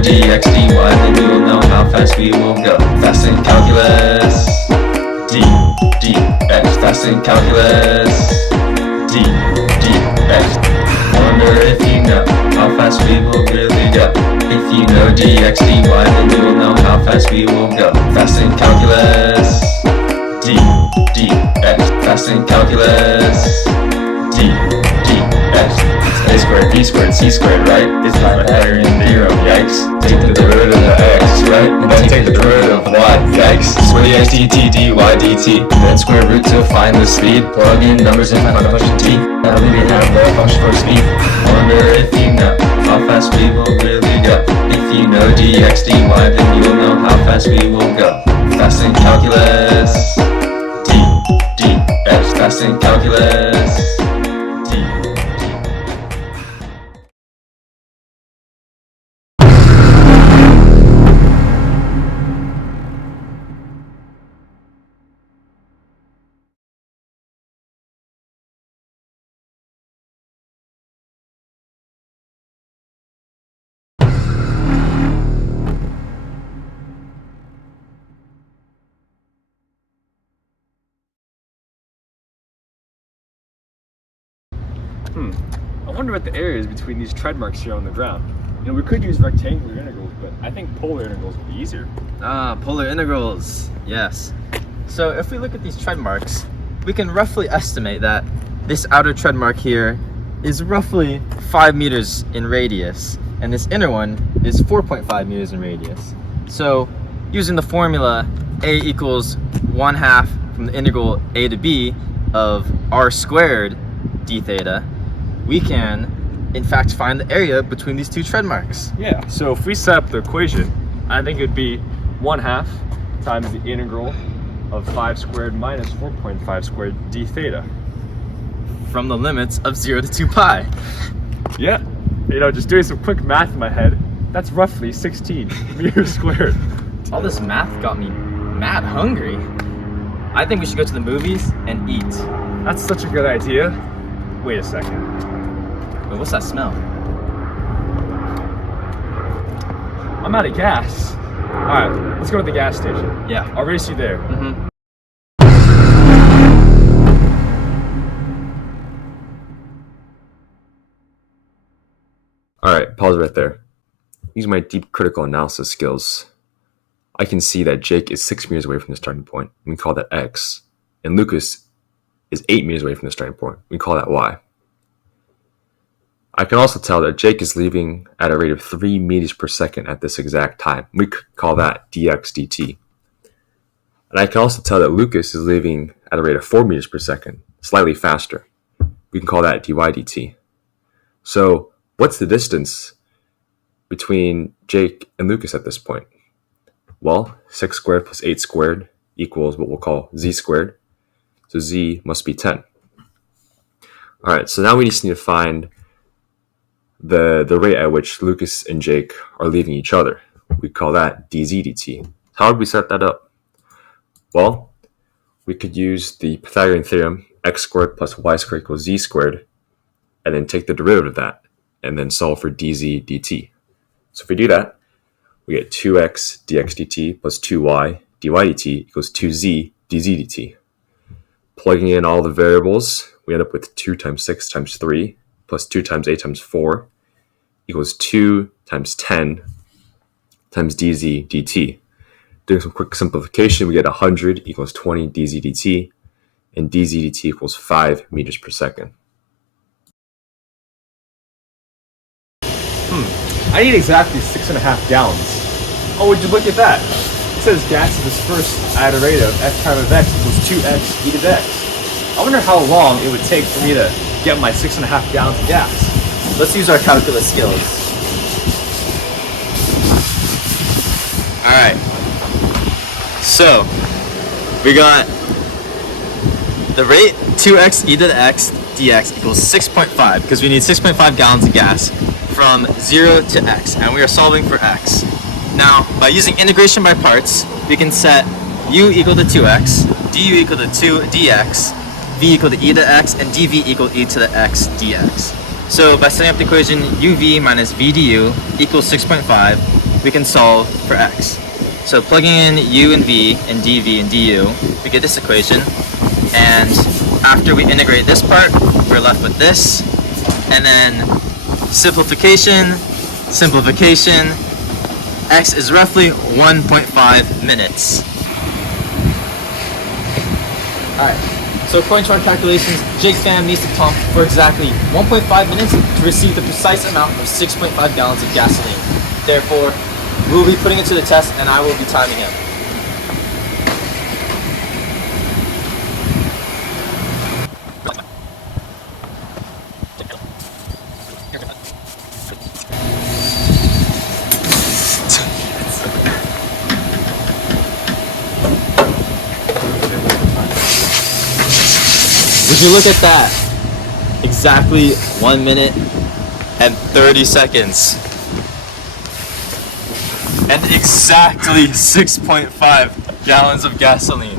dx dy, then you'll know how fast we will go. Fast in calculus. dx. Fast in calculus. dx. Wonder if you know how fast we will really go. If you know dx dy, then you will know how fast we will go. Fast in calculus. dx. Fast in calculus. dx. A squared, b squared, c squared, right? It's Pythagorean theorem, yikes. Take the derivative of x, right? And then take the derivative of y, yikes. Square dx dt, dy dt. Then square root to find the speed. Plug in numbers and find the function t. Now we have the function for speed. Wonder if you know how fast we will really go. If you know dx dy, then you'll know how fast we will go. Fast in calculus. dx. Fast in calculus. I wonder what the area is between these tread marks here on the ground. You know, we could use rectangular integrals, but I think polar integrals would be easier. Polar integrals, yes. So if we look at these tread marks, we can roughly estimate that this outer tread mark here is roughly 5 meters in radius, and this inner one is 4.5 meters in radius. So using the formula a equals 1/2 from the integral a to b of r squared d theta, we can in fact find the area between these two tread marks. Yeah, so if we set up the equation, I think it'd be 1/2 times the integral of 5 squared minus 4.5 squared d theta. From the limits of 0 to 2 pi. Yeah, you know, just doing some quick math in my head, that's roughly 16 meters squared. All this math got me mad hungry. I think we should go to the movies and eat. That's such a good idea. Wait a second. Wait, what's that smell? I'm out of gas. Alright, let's go to the gas station. Yeah. I'll race you there. Alright, pause right there. Using my deep critical analysis skills, I can see that Jake is 6 meters away from the starting point. We call that x. And Lucas is 8 meters away from the starting point. We call that y. I can also tell that Jake is leaving at a rate of 3 meters per second at this exact time. We could call that dx dt. And I can also tell that Lucas is leaving at a rate of 4 meters per second, slightly faster. We can call that dy dt. So what's the distance between Jake and Lucas at this point? Well, 6 squared plus 8 squared equals what we'll call z squared. So z must be 10. All right, so now we just need to find the rate at which Lucas and Jake are leaving each other. We call that dz dt. How would we set that up? Well, we could use the Pythagorean theorem, x squared plus y squared equals z squared, and then take the derivative of that, and then solve for dz dt. So if we do that, we get 2x dx dt plus 2y dy dt equals 2z dz dt. Plugging in all the variables, we end up with 2 times 6 times 3 plus 2 times 8 times 4 equals 2 times 10 times dz dt. Doing some quick simplification, we get 100 equals 20 dz dt, and dz dt equals 5 meters per second. I need exactly 6.5 gallons. Oh, would you look at that? It says gas is dispersed at a rate of f prime of x equals 2x e to the x. I wonder how long it would take for me to get my 6.5 gallons of gas. Let's use our calculus skills. Alright. So, we got the rate 2x e to the x dx equals 6.5 because we need 6.5 gallons of gas from 0 to x, and we are solving for x. Now, by using integration by parts, we can set u equal to 2x, du equal to 2 dx, v equal to e to x, and dv equal e to the x dx. So by setting up the equation uv minus v du equals 6.5, we can solve for x. So plugging in u and v and dv and du, we get this equation, and after we integrate this part, we're left with this, and then simplification, x is roughly 1.5 minutes. Alright, so according to our calculations, Jake's fam needs to pump for exactly 1.5 minutes to receive the precise amount of 6.5 gallons of gasoline. Therefore, we'll be putting it to the test and I will be timing him. Would you look at that? Exactly 1 minute and 30 seconds. And exactly 6.5 gallons of gasoline.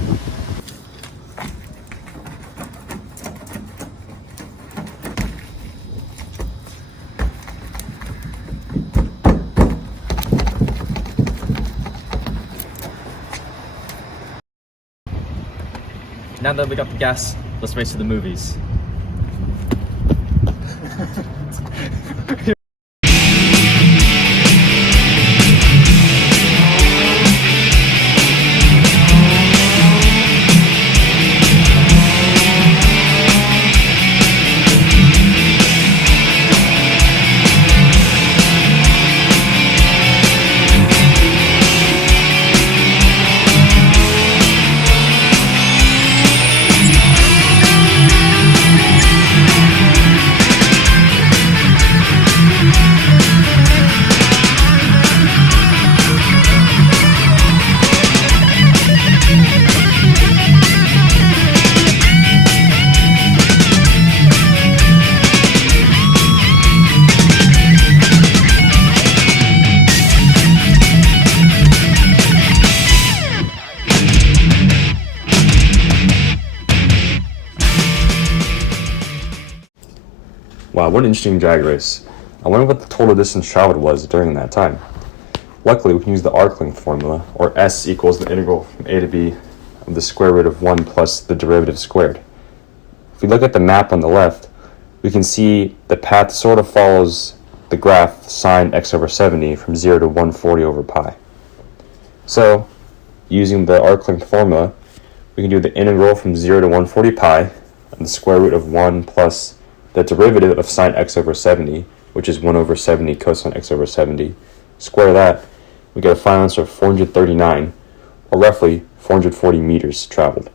Now that we got the gas, let's race to the movies. Wow, what an interesting drag race. I wonder what the total distance traveled was during that time. Luckily, we can use the arc length formula, or S equals the integral from a to b of the square root of 1 plus the derivative squared. If we look at the map on the left, we can see the path sort of follows the graph sine x over 70 from 0 to 140 over pi. So, using the arc length formula, we can do the integral from 0 to 140 pi of the square root of 1 plus the derivative of sine x over 70, which is 1 over 70 cosine x over 70. Square that, we get a final answer of 439, or roughly 440 meters traveled.